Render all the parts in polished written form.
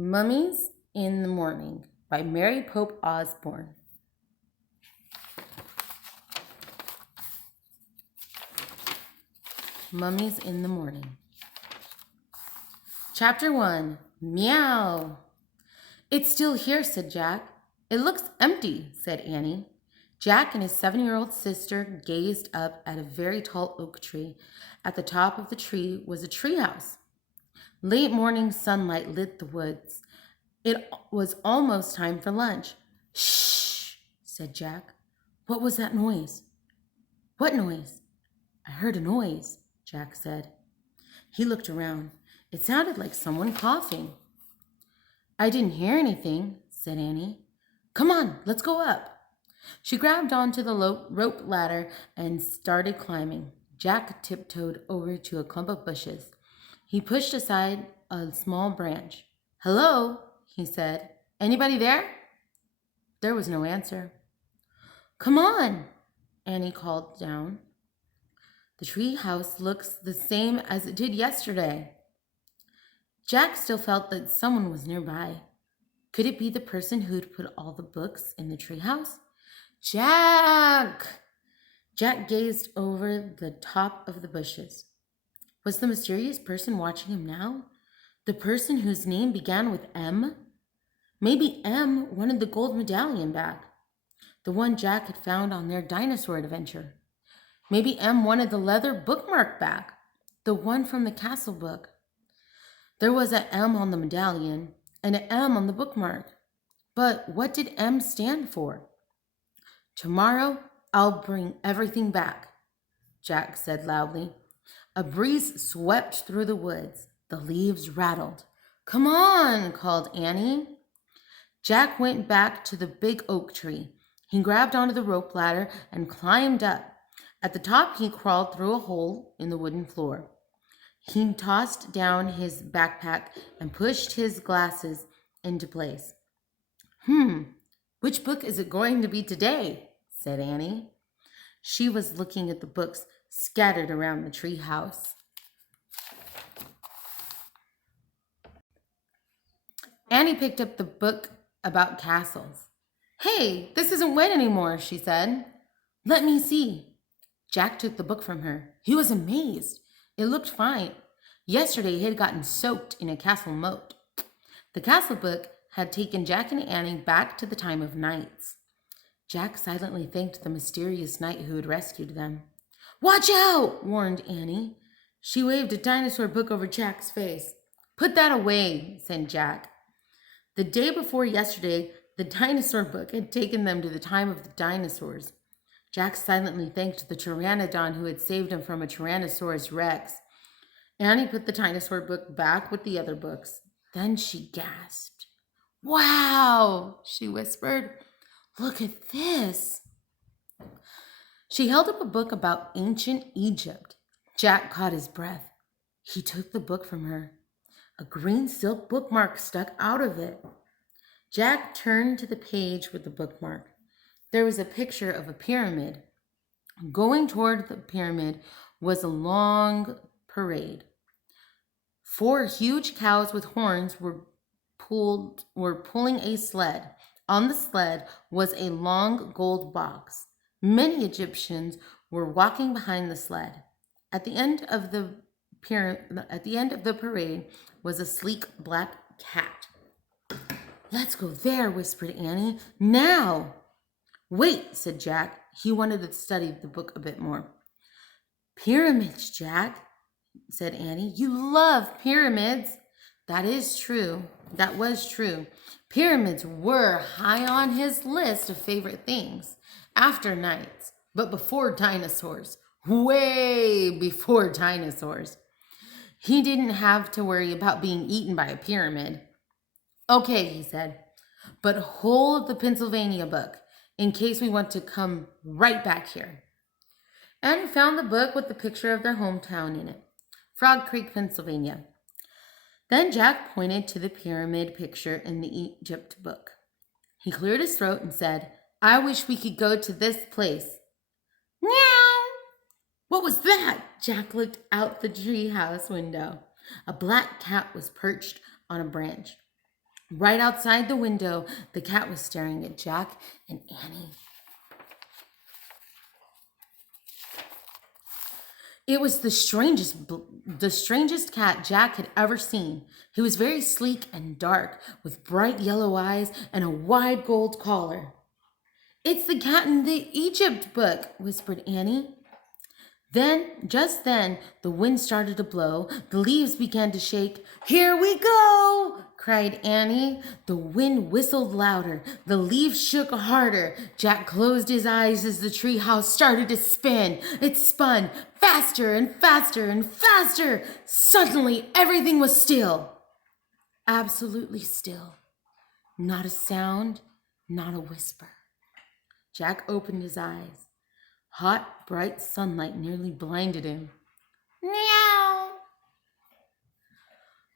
Mummies in the Morning by Mary Pope Osborne. Mummies in the Morning. Chapter 1. Meow. It's still here, said Jack. It looks empty, said Annie. Jack and his 7-year-old sister gazed up at a very tall oak tree. At the top of the tree was a treehouse. Late morning sunlight lit the woods. It was almost time for lunch. Shh, said Jack. What was that noise? What noise? I heard a noise, Jack said. He looked around. It sounded like someone coughing. I didn't hear anything, said Annie. Come on, let's go up. She grabbed onto the rope ladder and started climbing. Jack tiptoed over to a clump of bushes. He pushed aside a small branch. Hello, he said. Anybody there? There was no answer. Come on, Annie called down. The tree house looks the same as it did yesterday. Jack still felt that someone was nearby. Could it be the person who'd put all the books in the treehouse? Jack! Jack gazed over the top of the bushes. Was the mysterious person watching him now? The person whose name began with M? Maybe M wanted the gold medallion back, the one Jack had found on their dinosaur adventure. Maybe M wanted the leather bookmark back, the one from the castle book. There was an M on the medallion and an M on the bookmark. But what did M stand for? Tomorrow, I'll bring everything back, Jack said loudly. A breeze swept through the woods. The leaves rattled. Come on, called Annie. Jack went back to the big oak tree. He grabbed onto the rope ladder and climbed up. At the top, he crawled through a hole in the wooden floor. He tossed down his backpack and pushed his glasses into place. Which book is it going to be today? Said Annie. She was looking at the books scattered around the tree house. Annie picked up the book about castles. Hey, this isn't wet anymore, she said. Let me see. Jack took the book from her. He was amazed. It looked fine. Yesterday, he had gotten soaked in a castle moat. The castle book had taken Jack and Annie back to the time of knights. Jack silently thanked the mysterious knight who had rescued them. Watch out, warned Annie. She waved a dinosaur book over Jack's face. Put that away, said Jack. The day before yesterday, the dinosaur book had taken them to the time of the dinosaurs. Jack silently thanked the pteranodon who had saved him from a Tyrannosaurus Rex. Annie put the dinosaur book back with the other books. Then she gasped. Wow, she whispered. Look at this. She held up a book about ancient Egypt. Jack caught his breath. He took the book from her. A green silk bookmark stuck out of it. Jack turned to the page with the bookmark. There was a picture of a pyramid. Going toward the pyramid was a long parade. 4 huge cows with horns were pulling a sled. On the sled was a long gold box. Many Egyptians were walking behind the sled. At the end of the parade was a sleek black cat. Let's go there, whispered Annie. Now! Wait, said Jack. He wanted to study the book a bit more. Pyramids, Jack, said Annie. You love pyramids. That is true. That was true. Pyramids were high on his list of favorite things after knights, but before dinosaurs. Way before dinosaurs. He didn't have to worry about being eaten by a pyramid. Okay, he said, but hold the Pennsylvania book in case we want to come right back here. Annie found the book with the picture of their hometown in it, Frog Creek, Pennsylvania. Then Jack pointed to the pyramid picture in the Egypt book. He cleared his throat and said, I wish we could go to this place. Meow! What was that? Jack looked out the treehouse window. A black cat was perched on a branch. Right outside the window, the cat was staring at Jack and Annie. It was the strangest cat Jack had ever seen. He was very sleek and dark, with bright yellow eyes and a wide gold collar. "It's the cat in the Egypt book," whispered Annie. Just then, the wind started to blow. The leaves began to shake. "Here we go!" cried Annie. The wind whistled louder. The leaves shook harder. Jack closed his eyes as the tree house started to spin. It spun faster and faster and faster. Suddenly, everything was still. Absolutely still. Not a sound, not a whisper. Jack opened his eyes. Hot, bright sunlight nearly blinded him. Meow!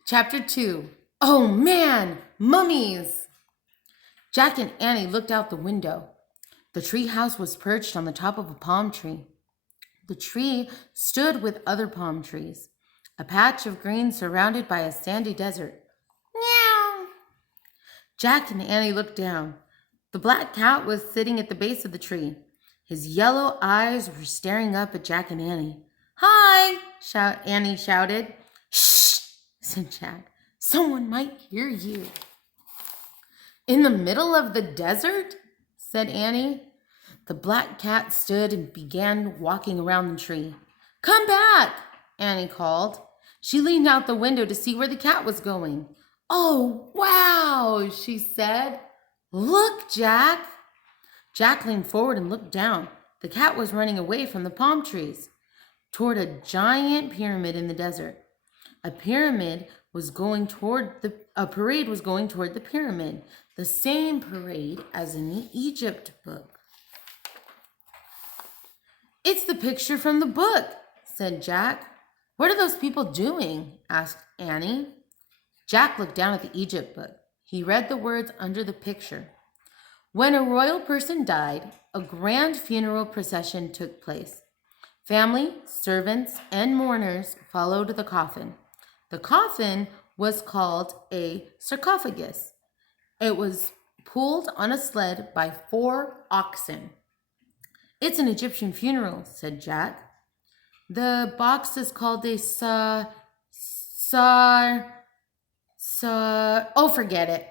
Chapter 2. Oh man! Mummies! Jack and Annie looked out the window. The tree house was perched on the top of a palm tree. The tree stood with other palm trees, a patch of green surrounded by a sandy desert. Meow! Jack and Annie looked down. The black cat was sitting at the base of the tree. His yellow eyes were staring up at Jack and Annie. "Hi!" Annie shouted. "Shh!" said Jack. "Someone might hear you." "In the middle of the desert?" said Annie. The black cat stood and began walking around the tree. "Come back!" Annie called. She leaned out the window to see where the cat was going. "Oh, wow!" she said. "Look, Jack!" Jack leaned forward and looked down. The cat was running away from the palm trees toward a giant pyramid in the desert. A parade was going toward the pyramid, the same parade as in the Egypt book. "It's the picture from the book," said Jack. "What are those people doing?" asked Annie. Jack looked down at the Egypt book. He read the words under the picture. When a royal person died, a grand funeral procession took place. Family, servants, and mourners followed the coffin. The coffin was called a sarcophagus. It was pulled on a sled by 4 oxen. "It's an Egyptian funeral," said Jack. "The box is called a oh, forget it."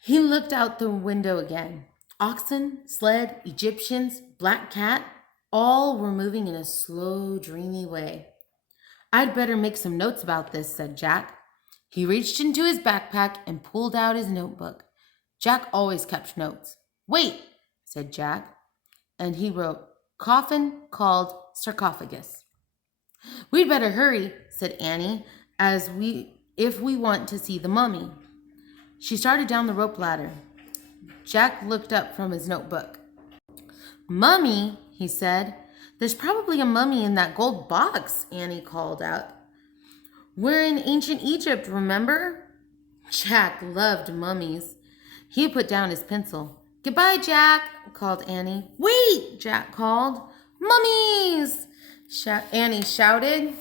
He looked out the window again. Oxen, sled, Egyptians, black cat, all were moving in a slow, dreamy way. "I'd better make some notes about this," said Jack. He reached into his backpack and pulled out his notebook. Jack always kept notes. "Wait," said Jack, and he wrote, "Coffin called sarcophagus." "We'd better hurry," said Annie, if we want to see the mummy." She started down the rope ladder. Jack looked up from his notebook. "Mummy," he said. "There's probably a mummy in that gold box," Annie called out. "We're in ancient Egypt, remember?" Jack loved mummies. He put down his pencil. "Goodbye, Jack," called Annie. "Wait," Jack called. "Mummies!" Annie shouted.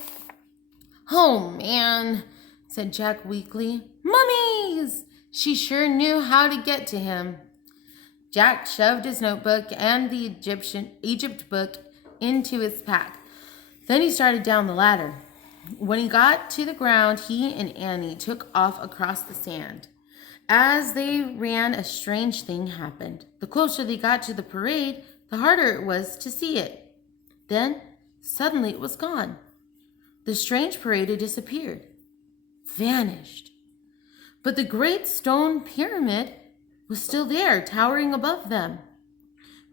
"Oh, man," said Jack weakly. "Mummies!" She sure knew how to get to him. Jack shoved his notebook and the Egypt book into his pack. Then he started down the ladder. When he got to the ground, he and Annie took off across the sand. As they ran, a strange thing happened. The closer they got to the parade, the harder it was to see it. Then, suddenly it was gone. The strange parade had disappeared, vanished. But the great stone pyramid was still there, towering above them.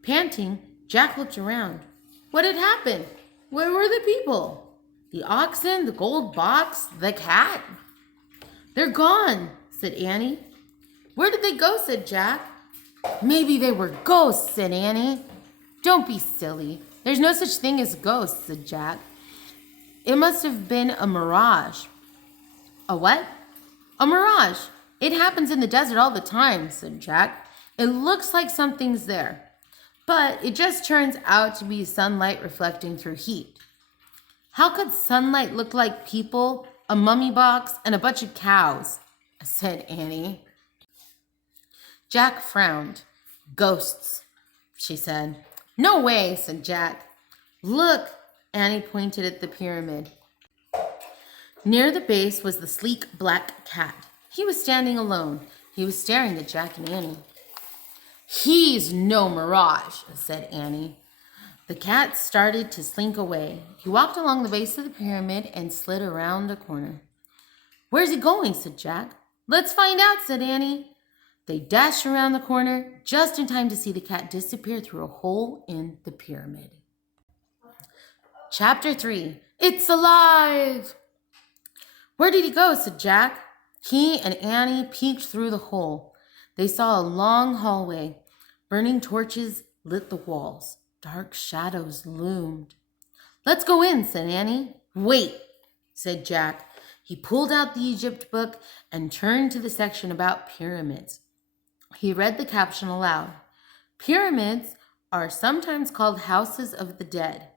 Panting, Jack looked around. What had happened? Where were the people? The oxen, the gold box, the cat? "They're gone," said Annie. "Where did they go?" said Jack. "Maybe they were ghosts," said Annie. "Don't be silly. There's no such thing as ghosts," said Jack. "It must have been a mirage." "A what?" "A mirage. It happens in the desert all the time," said Jack. "It looks like something's there, but it just turns out to be sunlight reflecting through heat." "How could sunlight look like people, a mummy box, and a bunch of cows?" said Annie. Jack frowned. Ghosts, she said. No way, said Jack. Look, Annie pointed at the pyramid. Near the base was the sleek black cat. He was standing alone. He was staring at Jack and Annie. He's no mirage, said Annie. The cat started to slink away. He walked along the base of the pyramid and slid around a corner. Where's he going? Said Jack. Let's find out, said Annie. They dashed around the corner just in time to see the cat disappear through a hole in the pyramid. Chapter 3. It's alive! Where did he go? Said Jack. He and Annie peeked through the hole. They saw a long hallway. Burning torches lit the walls. Dark shadows loomed. Let's go in, said Annie. Wait, said Jack. He pulled out the Egypt book and turned to the section about pyramids. He read the caption aloud. Pyramids are sometimes called houses of the dead.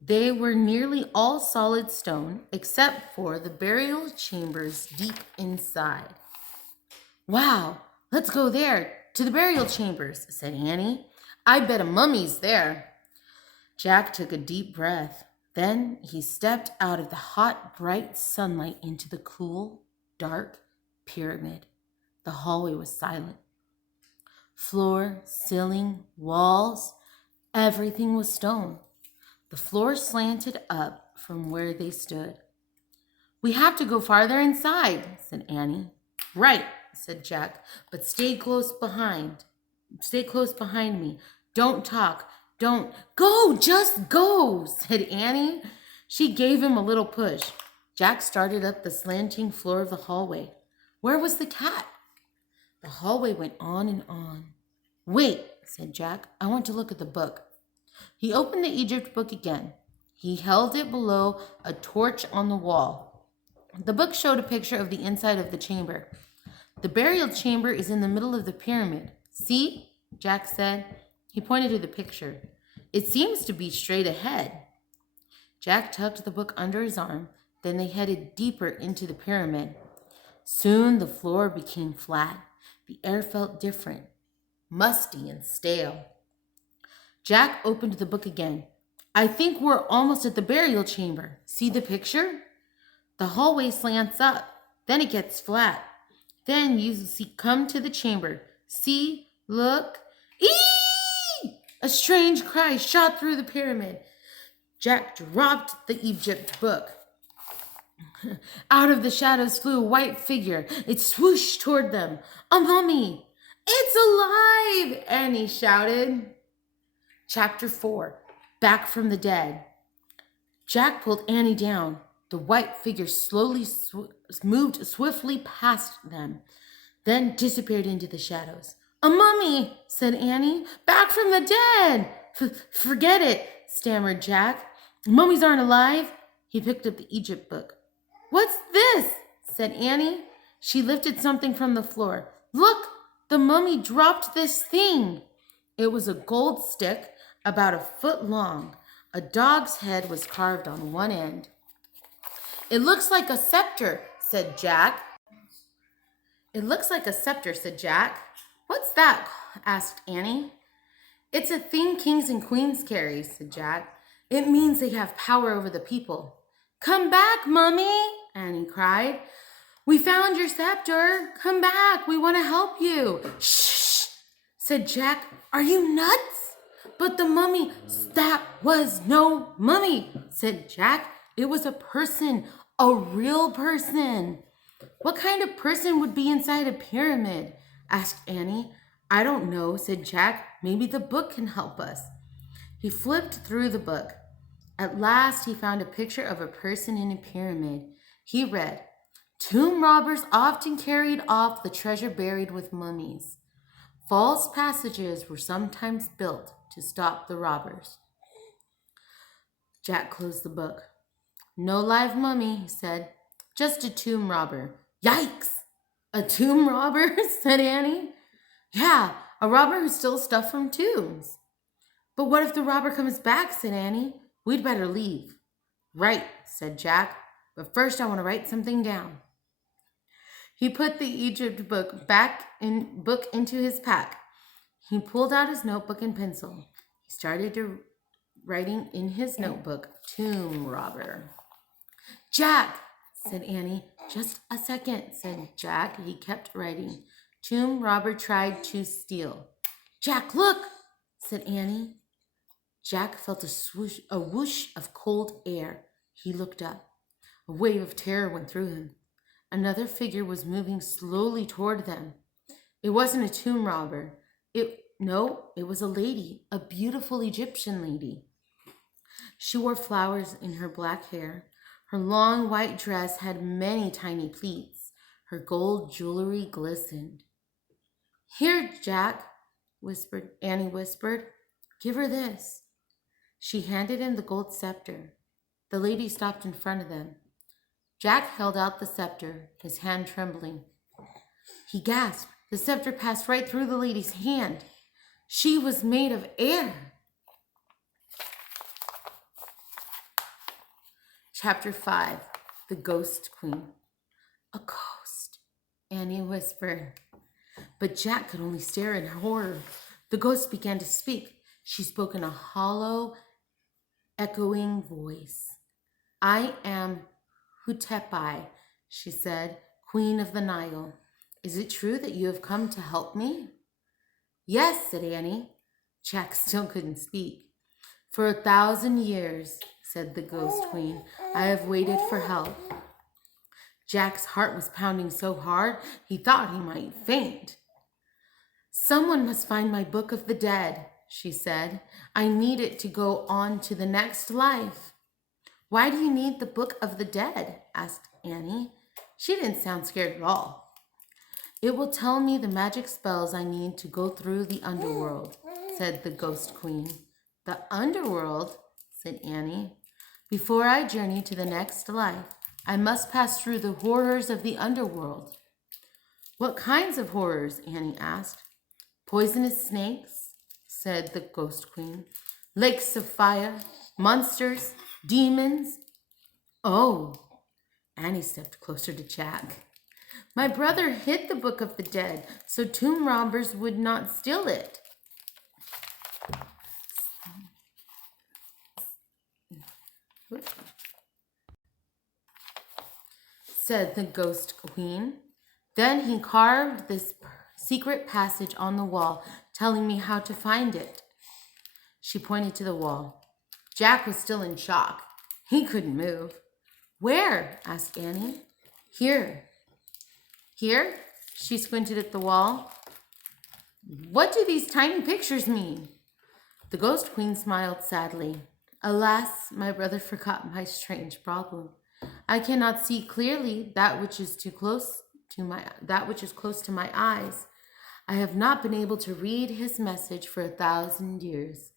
They were nearly all solid stone, except for the burial chambers deep inside. Wow, let's go there, to the burial chambers, said Annie. I bet a mummy's there. Jack took a deep breath. Then he stepped out of the hot, bright sunlight into the cool, dark pyramid. The hallway was silent. Floor, ceiling, walls, everything was stone. The floor slanted up from where they stood. We have to go farther inside, said Annie. Right, said Jack, but stay close behind. Stay close behind me. Don't talk. Don't. Go, just go, said Annie. She gave him a little push. Jack started up the slanting floor of the hallway. Where was the cat? The hallway went on and on. Wait, said Jack. I want to look at the book. He opened the Egypt book again. He held it below a torch on the wall. The book showed a picture of the inside of the chamber. The burial chamber is in the middle of the pyramid. See? Jack said. He pointed to the picture. It seems to be straight ahead. Jack tucked the book under his arm. Then they headed deeper into the pyramid. Soon the floor became flat. The air felt different, musty and stale. Jack opened the book again. I think we're almost at the burial chamber. See the picture? The hallway slants up. Then it gets flat. Then you come to the chamber. See? Look. Eee! A strange cry shot through the pyramid. Jack dropped the Egypt book. Out of the shadows flew a white figure. It swooshed toward them. A mummy! It's alive! Annie shouted. Chapter 4. Back from the Dead. Jack pulled Annie down. The white figure slowly moved swiftly past them, then disappeared into the shadows. A mummy, said Annie. Back from the dead. Forget it, stammered Jack. Mummies aren't alive. He picked up the Egypt book. What's this? Said Annie. She lifted something from the floor. Look, the mummy dropped this thing. It was a gold stick about a foot long. A dog's head was carved on one end. It looks like a scepter, said Jack. It looks like a scepter, said Jack. What's that? Asked Annie. It's a thing kings and queens carry, said Jack. It means they have power over the people. Come back, Mummy, Annie cried. We found your scepter. Come back. We want to help you. Shh, said Jack. Are you nuts? But the mummy, that was no mummy, said Jack. It was a person, a real person. What kind of person would be inside a pyramid? Asked Annie. I don't know, said Jack. Maybe the book can help us. He flipped through the book. At last, he found a picture of a person in a pyramid. He read, Tomb robbers often carried off the treasure buried with mummies. False passages were sometimes built to stop the robbers. Jack closed the book. No live mummy, he said. Just a tomb robber. Yikes! A tomb robber, said Annie. Yeah, a robber who steals stuff from tombs. But what if the robber comes back, said Annie. We'd better leave. Right, said Jack. But first I want to write something down. He put the Egypt book into his pack. He pulled out his notebook and pencil. He started to writing in his notebook, "Tomb robber." "Jack," said Annie. "Just a second," said Jack. He kept writing. "Tomb robber tried to steal." "Jack, look," said Annie. Jack felt a whoosh of cold air. He looked up. A wave of terror went through him. Another figure was moving slowly toward them. It wasn't a tomb robber. It was a lady, a beautiful Egyptian lady. She wore flowers in her black hair. Her long white dress had many tiny pleats. Her gold jewelry glistened. "Here, Jack," Annie whispered. "Give her this." She handed him the gold scepter. The lady stopped in front of them. Jack held out the scepter, his hand trembling. He gasped. The scepter passed right through the lady's hand. She was made of air. Chapter 5, The Ghost Queen. "A ghost," Annie whispered. But Jack could only stare in horror. The ghost began to speak. She spoke in a hollow, echoing voice. "I am Hutepai," she said, "Queen of the Nile. Is it true that you have come to help me?" "Yes," said Annie. Jack still couldn't speak. "For 1,000 years," said the Ghost Queen, "I have waited for help." Jack's heart was pounding so hard he thought he might faint. "Someone must find my Book of the Dead," she said. "I need it to go on to the next life." "Why do you need the Book of the Dead?" asked Annie. She didn't sound scared at all. "It will tell me the magic spells I need to go through the underworld," said the Ghost Queen. "The underworld?" said Annie. "Before I journey to the next life, I must pass through the horrors of the underworld." "What kinds of horrors?" Annie asked. "Poisonous snakes," said the Ghost Queen. "Lakes of fire, monsters, demons." "Oh." Annie stepped closer to Jack. "My brother hid the Book of the Dead so tomb robbers would not steal it." said the Ghost Queen. "Then he carved this secret passage on the wall, telling me how to find it." She pointed to the wall. Jack was still in shock. He couldn't move. "Where?" asked Annie. "Here." "Here?" She squinted at the wall. "What do these tiny pictures mean?" The Ghost Queen smiled sadly. "Alas, my brother forgot my strange problem. I cannot see clearly that which is close to my eyes. I have not been able to read his message for 1,000 years."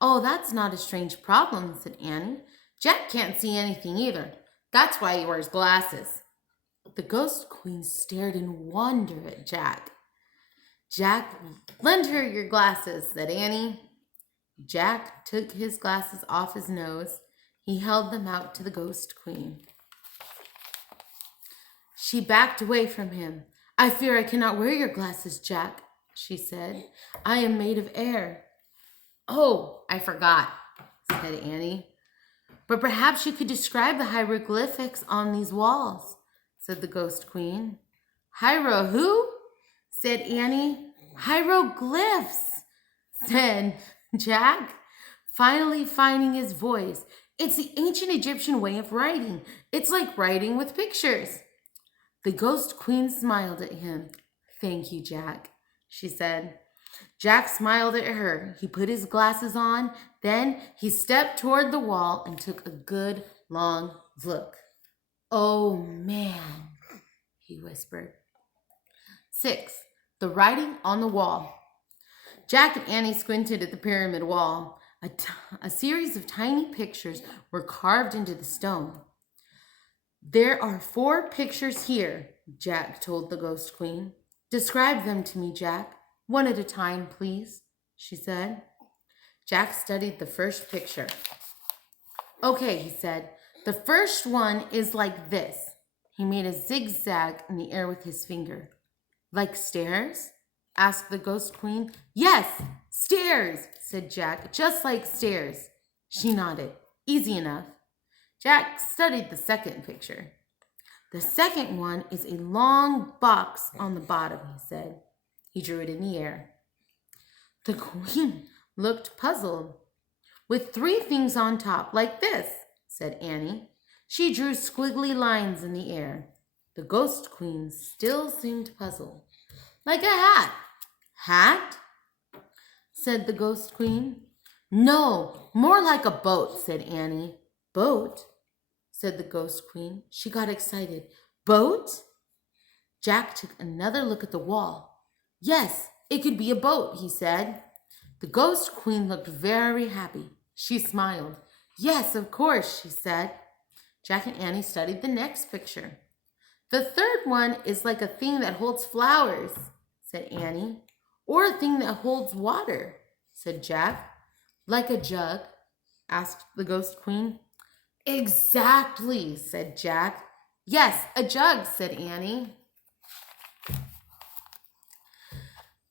"Oh, that's not a strange problem," said Annie. "Jack can't see anything either. That's why he wears glasses." The Ghost Queen stared in wonder at Jack. "Jack, lend her your glasses," said Annie. Jack took his glasses off his nose. He held them out to the Ghost Queen. She backed away from him. "I fear I cannot wear your glasses, Jack," she said. "I am made of air." "Oh, I forgot," said Annie. "But perhaps you could describe the hieroglyphics on these walls," said the Ghost Queen. "Who?" said Annie. "Hieroglyphs," said Jack, finally finding his voice. "It's the ancient Egyptian way of writing. It's like writing with pictures." The Ghost Queen smiled at him. "Thank you, Jack," she said. Jack smiled at her. He put his glasses on. Then he stepped toward the wall and took a good long look. "Oh, man," he whispered. 6. The writing on the wall. Jack and Annie squinted at the pyramid wall. A series of tiny pictures were carved into the stone. "There are 4 pictures here," Jack told the Ghost Queen. "Describe them to me, Jack. One at a time, please," she said. Jack studied the first picture. "Okay," he said. "The first one is like this." He made a zigzag in the air with his finger. Like stairs? Asked the Ghost Queen. Yes, stairs, said Jack, just like stairs. She nodded. Easy enough. Jack studied the second picture. The second one is a long box on the bottom, he said. He drew it in the air. The Queen looked puzzled. With 3 things on top, like this, said Annie. She drew squiggly lines in the air. The Ghost Queen still seemed puzzled. Like a hat. Hat? Said the Ghost Queen. No, more like a boat, said Annie. Boat? Said the Ghost Queen. She got excited. Boat? Jack took another look at the wall. Yes, it could be a boat, he said. The Ghost Queen looked very happy. She smiled. Yes, of course, she said. Jack and Annie studied the next picture. The third one is like a thing that holds flowers, said Annie. Or a thing that holds water, said Jack. Like a jug? Asked the Ghost Queen. Exactly, said Jack. Yes, a jug, said Annie.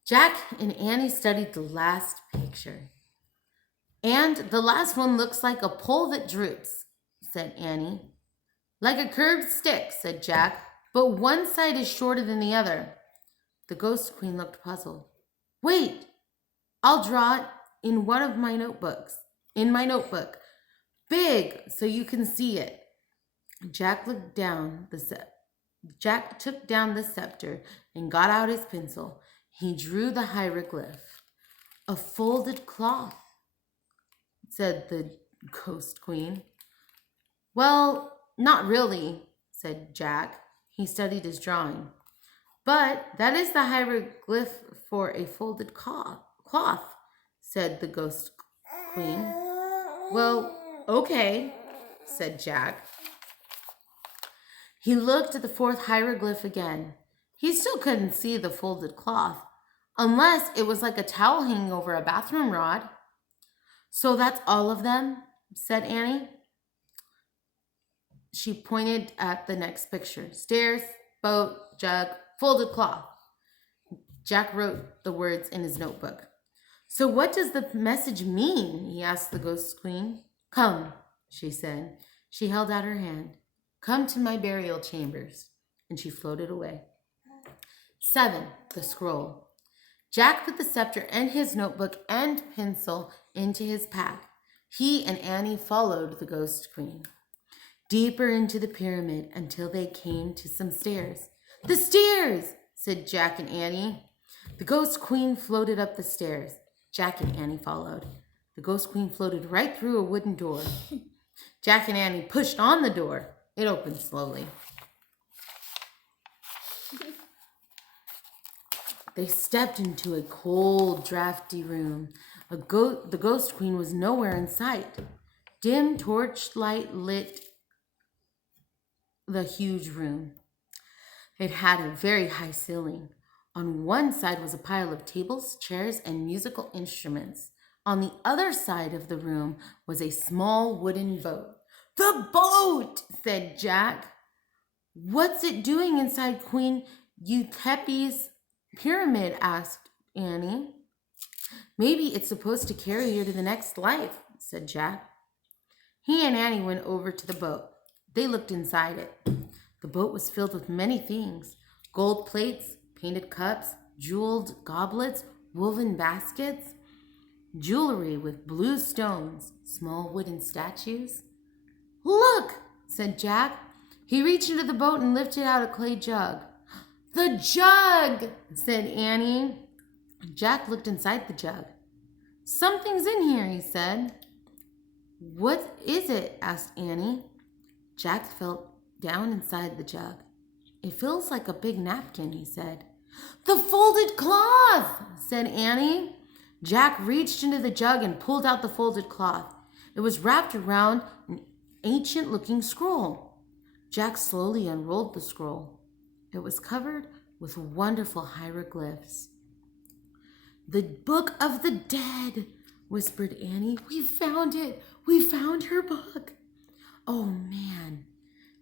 Jack and Annie studied the last picture. And the last one looks like a pole that droops, said Annie. Like a curved stick, said Jack, but one side is shorter than the other. The Ghost Queen looked puzzled. Wait, I'll draw it in one of my notebooks. In my notebook. Big, so you can see it. Jack took down the scepter and got out his pencil. He drew the hieroglyph. A folded cloth, said the Ghost Queen. Well, not really, said Jack. He studied his drawing. But that is the hieroglyph for a folded cloth, said the Ghost Queen. Well, okay, said Jack. He looked at the 4th hieroglyph again. He still couldn't see the folded cloth, unless it was like a towel hanging over a bathroom rod. So that's all of them, said Annie. She pointed at the next picture. Stairs, boat, jug, folded cloth. Jack wrote the words in his notebook. So what does the message mean? He asked the Ghost Queen. Come, she said. She held out her hand. Come to my burial chambers. And she floated away. 7. The scroll. Jack put the scepter and his notebook and pencil into his pack. He and Annie followed the Ghost Queen deeper into the pyramid until they came to some stairs. The stairs, said Jack and Annie. The Ghost Queen floated up the stairs. Jack and Annie followed. The Ghost Queen floated right through a wooden door. Jack and Annie pushed on the door. It opened slowly. They stepped into a cold, drafty room. The Ghost Queen was nowhere in sight. Dim torchlight lit the huge room. It had a very high ceiling. On one side was a pile of tables, chairs, and musical instruments. On the other side of the room was a small wooden boat. The boat, said Jack. What's it doing inside Queen Utepi's pyramid? Asked Annie. Maybe it's supposed to carry her to the next life, said Jack. He and Annie went over to the boat. They looked inside it. The boat was filled with many things. Gold plates, painted cups, jeweled goblets, woven baskets, jewelry with blue stones, small wooden statues. Look, said Jack. He reached into the boat and lifted out a clay jug. The jug, said Annie. Jack looked inside the jug. Something's in here, he said. What is it? Asked Annie. Jack felt down inside the jug. It feels like a big napkin, he said. The folded cloth, said Annie. Jack reached into the jug and pulled out the folded cloth. It was wrapped around an ancient-looking scroll. Jack slowly unrolled the scroll. It was covered with wonderful hieroglyphs. The Book of the Dead, whispered Annie. We found it. We found her book. Oh, man.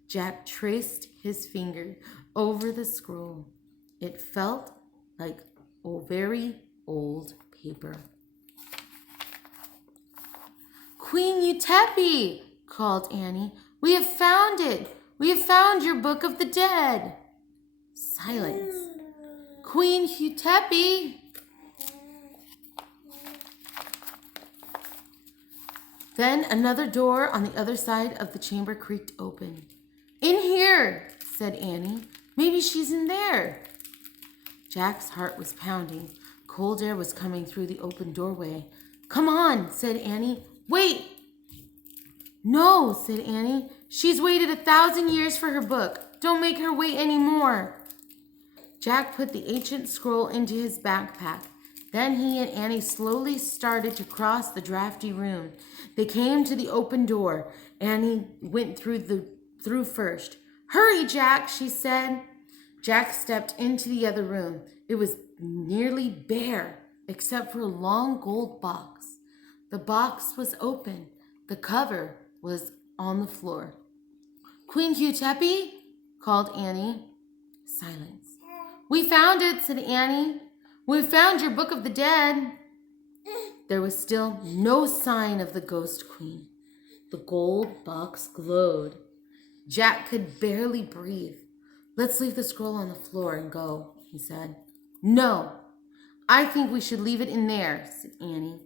Jack traced his finger over the scroll. It felt like very old paper. Queen Utepi, called Annie. We have found it. We have found your Book of the Dead. Silence. Queen Utepi. Then another door on the other side of the chamber creaked open. In here, said Annie. Maybe she's in there. Jack's heart was pounding. Cold air was coming through the open doorway. Come on, said Annie. Wait. No, said Annie. She's waited 1,000 years for her book. Don't make her wait any more. Jack put the ancient scroll into his backpack. Then he and Annie slowly started to cross the drafty room. They came to the open door. Annie went through first. Hurry, Jack, she said. Jack stepped into the other room. It was nearly bare, except for a long gold box. The box was open. The cover was on the floor. Queen Utepi, called Annie. Silence. We found it, said Annie. We found your Book of the Dead. There was still no sign of the ghost queen. The gold box glowed. Jack could barely breathe. Let's leave the scroll on the floor and go, he said. No, I think we should leave it in there, said Annie.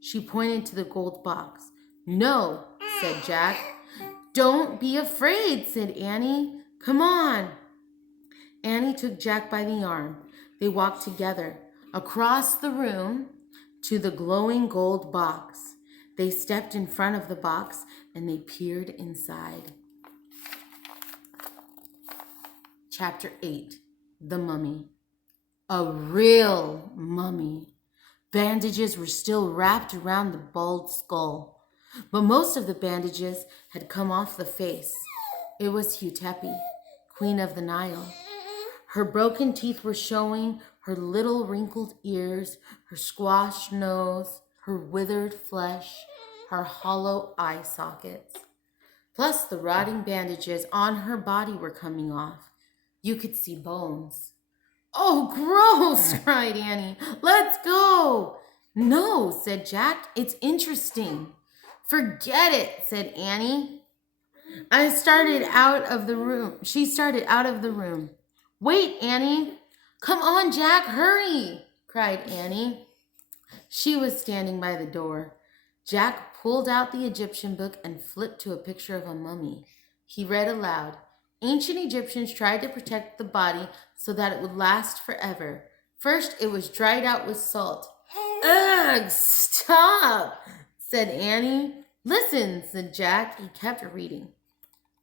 She pointed to the gold box. No, said Jack. Don't be afraid, said Annie. Come on. Annie took Jack by the arm. They walked together across the room to the glowing gold box. They stepped in front of the box and they peered inside. Chapter 8, The Mummy. A real mummy. Bandages were still wrapped around the bald skull, but most of the bandages had come off the face. It was Utepi, Queen of the Nile. Her broken teeth were showing, her little wrinkled ears, her squashed nose, her withered flesh, her hollow eye sockets. Plus the rotting bandages on her body were coming off. You could see bones. Oh, gross, cried Annie. Let's go. No, said Jack. It's interesting. Forget it, said Annie. She started out of the room. Wait, Annie. Come on, Jack, hurry, cried Annie. She was standing by the door. Jack pulled out the Egyptian book and flipped to a picture of a mummy. He read aloud. Ancient Egyptians tried to protect the body so that it would last forever. First, it was dried out with salt. Ugh, stop, said Annie. Listen, said Jack. He kept reading.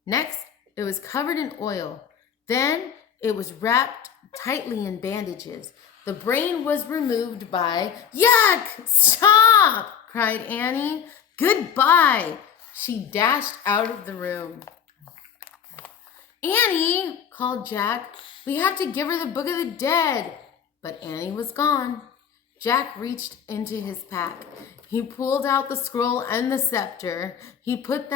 Next, it was covered in oil. Then, it was wrapped tightly in bandages. The brain was removed by... Yuck! Stop! cried Annie. Goodbye! She dashed out of the room. Annie, called Jack. We have to give her the Book of the Dead. But Annie was gone. Jack reached into his pack. He pulled out the scroll and the scepter. He put them